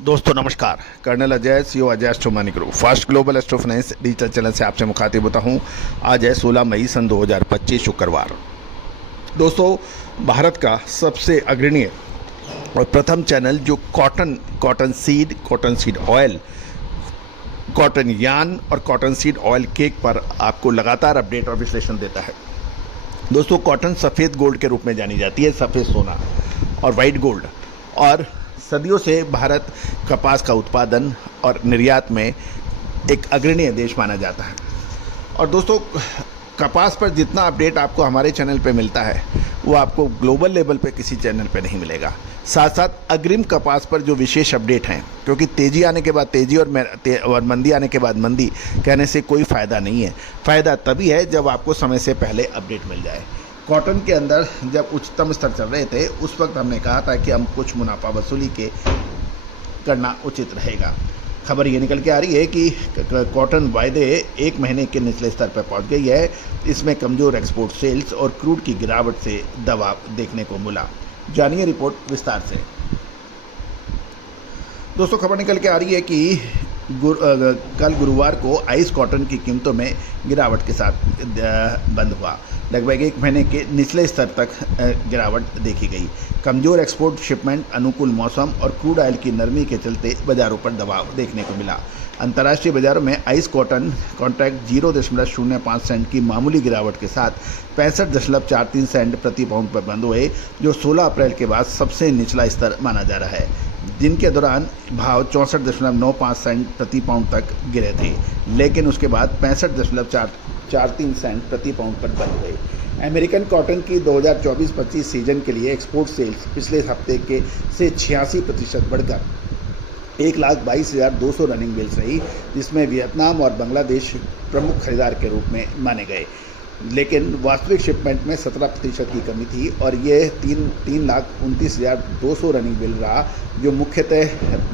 दोस्तों नमस्कार। Colonel Ajay, CEO Ajay astro money group fast global astro finance digital channel से आपसे मुखातिब होता हूं। आज है 16 मई सन 2025 शुक्रवार। दोस्तों, भारत का सबसे अग्रणी और प्रथम चैनल जो cotton seed oil, cotton yarn और कॉटन सीड ऑयल केक पर आपको लगातार अपडेट और विश्लेषण देता है। दोस्तों, कॉटन सफ़ेद गोल्ड के रूप में जानी जाती है, सफ़ेद सोना और वाइट गोल्ड, और सदियों से भारत कपास का उत्पादन और निर्यात में एक अग्रणी देश माना जाता है। और दोस्तों, कपास पर जितना अपडेट आपको हमारे चैनल पे मिलता है वो आपको ग्लोबल लेवल पे किसी चैनल पे नहीं मिलेगा। साथ साथ अग्रिम कपास पर जो विशेष अपडेट हैं, क्योंकि तेज़ी आने के बाद तेज़ी और मंदी आने के बाद मंदी कहने से कोई फ़ायदा नहीं है। फ़ायदा तभी है जब आपको समय से पहले अपडेट मिल जाए। कॉटन के अंदर जब उच्चतम स्तर चल रहे थे उस वक्त हमने कहा था कि हम कुछ मुनाफा वसूली के करना उचित रहेगा। खबर ये निकल के आ रही है कि कॉटन वायदे एक महीने के निचले स्तर पर पहुंच गई है। इसमें कमज़ोर एक्सपोर्ट सेल्स और क्रूड की गिरावट से दबाव देखने को मिला। जानिए रिपोर्ट विस्तार से। दोस्तों, खबर निकल के आ रही है कि कल गुरुवार को आइस कॉटन की कीमतों में गिरावट के साथ बंद हुआ। लगभग एक महीने के निचले स्तर तक गिरावट देखी गई। कमज़ोर एक्सपोर्ट शिपमेंट, अनुकूल मौसम और क्रूड ऑयल की नरमी के चलते बाज़ारों पर दबाव देखने को मिला। अंतर्राष्ट्रीय बाज़ारों में आइस कॉटन कॉन्ट्रैक्ट 0.05 सेंट की मामूली गिरावट के साथ 65.43 सेंट प्रति पाउंड पर बंद हुए, जो 16 अप्रैल के बाद सबसे निचला स्तर माना जा रहा है। दिन के दौरान भाव 64.95 सेंट प्रति पाउंड तक गिरे थे, लेकिन उसके बाद 65.43 सेंट प्रति पाउंड पर बंद हुए। अमेरिकन कॉटन की 2024-25 सीजन के लिए एक्सपोर्ट सेल्स पिछले हफ्ते के से 86% बढ़कर 1,22,200 रनिंग बिल्स रही, जिसमें वियतनाम और बांग्लादेश प्रमुख खरीदार के रूप में माने गए। लेकिन वास्तविक शिपमेंट में 17% की कमी थी और ये 3,29,200 रनिंग बिल रहा, जो मुख्यतः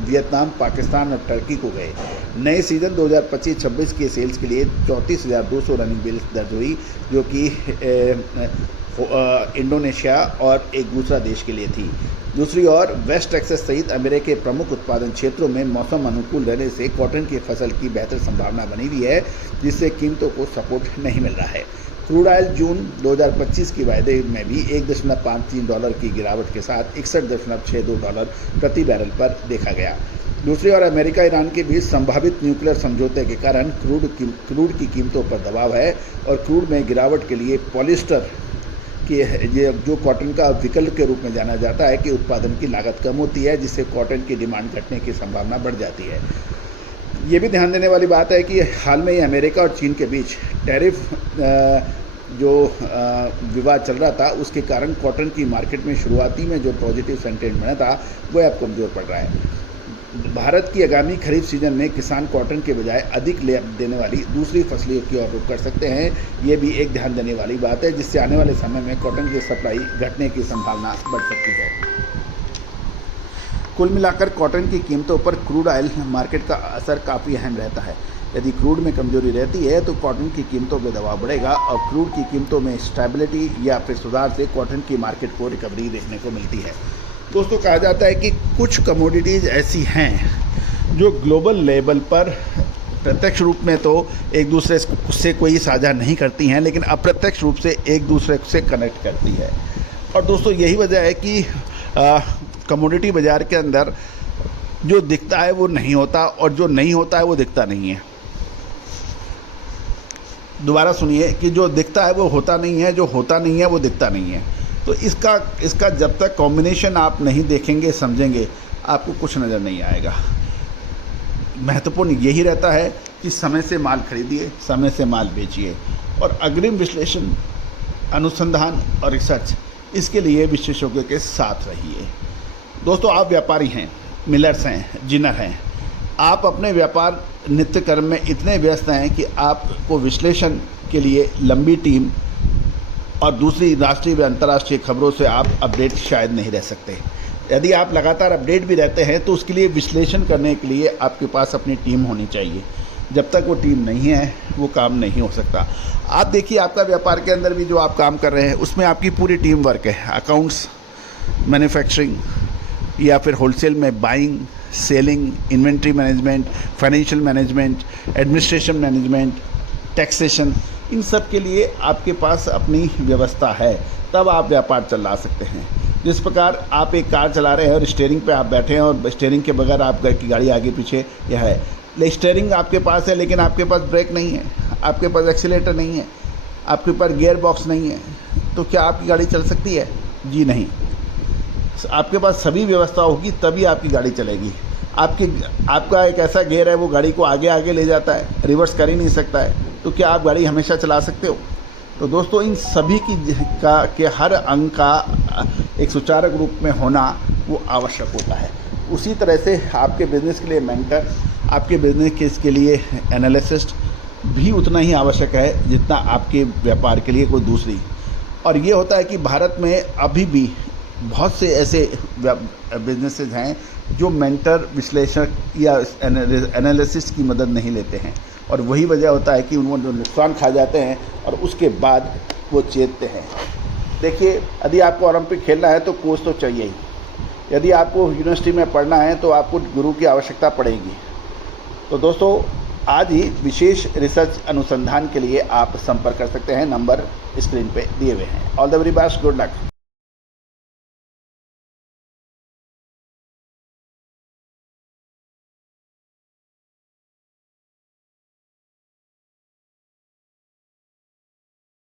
वियतनाम, पाकिस्तान और टर्की को गए। नए सीज़न 2025-26 के सेल्स के लिए 34,200 रनिंग बिल दर्ज हुई, जो कि इंडोनेशिया और एक दूसरा देश के लिए थी। दूसरी ओर वेस्ट टेक्सास सहित अमेरिका के प्रमुख उत्पादन क्षेत्रों में मौसम अनुकूल रहने से कॉटन की फसल की बेहतर संभावना बनी हुई है, जिससे कीमतों को सपोर्ट नहीं मिल रहा है। क्रूड ऑयल जून 2025 की वायदे में भी $1.53 की गिरावट के साथ $61.62 प्रति बैरल पर देखा गया। दूसरी ओर अमेरिका ईरान के बीच संभावित न्यूक्लियर समझौते के कारण क्रूड की कीमतों पर दबाव है और क्रूड में गिरावट के लिए पॉलिस्टर कि जो कॉटन का विकल्प के रूप में जाना जाता है कि उत्पादन की लागत कम होती है, जिससे कॉटन की डिमांड घटने की संभावना बढ़ जाती है। ये भी ध्यान देने वाली बात है कि हाल में ही अमेरिका और चीन के बीच टैरिफ विवाद चल रहा था, उसके कारण कॉटन की मार्केट में शुरुआती में जो पॉजिटिव सेंटिमेंट बना था वो अब कमज़ोर पड़ रहा है। भारत की आगामी खरीफ सीजन में किसान कॉटन के बजाय अधिक लाभ देने वाली दूसरी फसलों की ओर रुख कर सकते हैं। ये भी एक ध्यान देने वाली बात है, जिससे आने वाले समय में कॉटन की सप्लाई घटने की संभावना बढ़ सकती है। कुल मिलाकर कॉटन की कीमतों पर क्रूड ऑयल मार्केट का असर काफ़ी अहम रहता है। यदि क्रूड में कमजोरी रहती है तो कॉटन की कीमतों पर दबाव बढ़ेगा और क्रूड की कीमतों में स्टेबिलिटी या फिर सुधार से कॉटन की मार्केट को रिकवरी देखने को मिलती है। दोस्तों, कहा जाता है कि कुछ कमोडिटीज़ ऐसी हैं जो ग्लोबल लेवल पर प्रत्यक्ष रूप में तो एक दूसरे से कोई साझा नहीं करती हैं, लेकिन अप्रत्यक्ष रूप से एक दूसरे से कनेक्ट करती है। और दोस्तों, यही वजह है कि कमोडिटी बाज़ार के अंदर जो दिखता है वो नहीं होता और जो नहीं होता है वो दिखता नहीं है। दोबारा सुनिए कि जो दिखता है वो होता नहीं है, जो होता नहीं है वो दिखता नहीं है। तो इसका जब तक कॉम्बिनेशन आप नहीं देखेंगे, समझेंगे, आपको कुछ नज़र नहीं आएगा। महत्वपूर्ण यही रहता है कि समय से माल खरीदिए, समय से माल बेचिए और अग्रिम विश्लेषण, अनुसंधान और रिसर्च, इसके लिए विशेषज्ञों के साथ रहिए। दोस्तों, आप व्यापारी हैं, मिलर्स हैं, जिनर हैं, आप अपने व्यापार नित्य कर्म में इतने व्यस्त हैं कि आपको विश्लेषण के लिए लंबी टीम और दूसरी राष्ट्रीय व अंतर्राष्ट्रीय खबरों से आप अपडेट शायद नहीं रह सकते। यदि आप लगातार अपडेट भी रहते हैं तो उसके लिए विश्लेषण करने के लिए आपके पास अपनी टीम होनी चाहिए। जब तक वो टीम नहीं है वो काम नहीं हो सकता। आप देखिए, आपका व्यापार के अंदर भी जो आप काम कर रहे हैं उसमें आपकी पूरी टीम वर्क है। अकाउंट्स, मैन्युफैक्चरिंग या फिर होलसेल में buying, selling, inventory management, financial management, administration management, taxation, इन सब के लिए आपके पास अपनी व्यवस्था है, तब आप व्यापार चला सकते हैं। जिस प्रकार आप एक कार चला रहे हैं और स्टीयरिंग पे आप बैठे हैं और स्टीयरिंग के बगैर आप की गाड़ी आगे पीछे यह है, स्टीयरिंग आपके पास है लेकिन आपके पास ब्रेक नहीं है, आपके पास एक्सीलेटर नहीं है, आपके पास गियर बॉक्स नहीं है, तो क्या आपकी गाड़ी चल सकती है? जी नहीं। आपके पास सभी व्यवस्था होगी तभी आपकी गाड़ी चलेगी। आपका एक ऐसा गियर है वो गाड़ी को आगे आगे ले जाता है, रिवर्स कर ही नहीं सकता है, तो क्या आप गाड़ी हमेशा चला सकते हो? तो दोस्तों इन सभी के हर अंग का एक सुचारू रूप में होना वो आवश्यक होता है। उसी तरह से आपके बिज़नेस के लिए मेंटर, आपके बिज़नेस के लिए एनालिस्ट भी उतना ही आवश्यक है जितना आपके व्यापार के लिए कोई दूसरी। और ये होता है कि भारत में अभी भी बहुत से ऐसे बिजनेसेस हैं जो मेंटर, विश्लेषक या एनालिसिस्ट की मदद नहीं लेते हैं, और वही वजह होता है कि उन्होंने नुकसान खा जाते हैं और उसके बाद वो चेतते हैं। देखिए, यदि आपको ओलंपिक खेलना है तो कोच तो चाहिए ही, यदि आपको यूनिवर्सिटी में पढ़ना है तो आपको गुरु की आवश्यकता पड़ेगी। तो दोस्तों आज ही विशेष रिसर्च अनुसंधान के लिए आप संपर्क कर सकते हैं, नंबर स्क्रीन पे दिए हुए हैं। All the very best, good luck.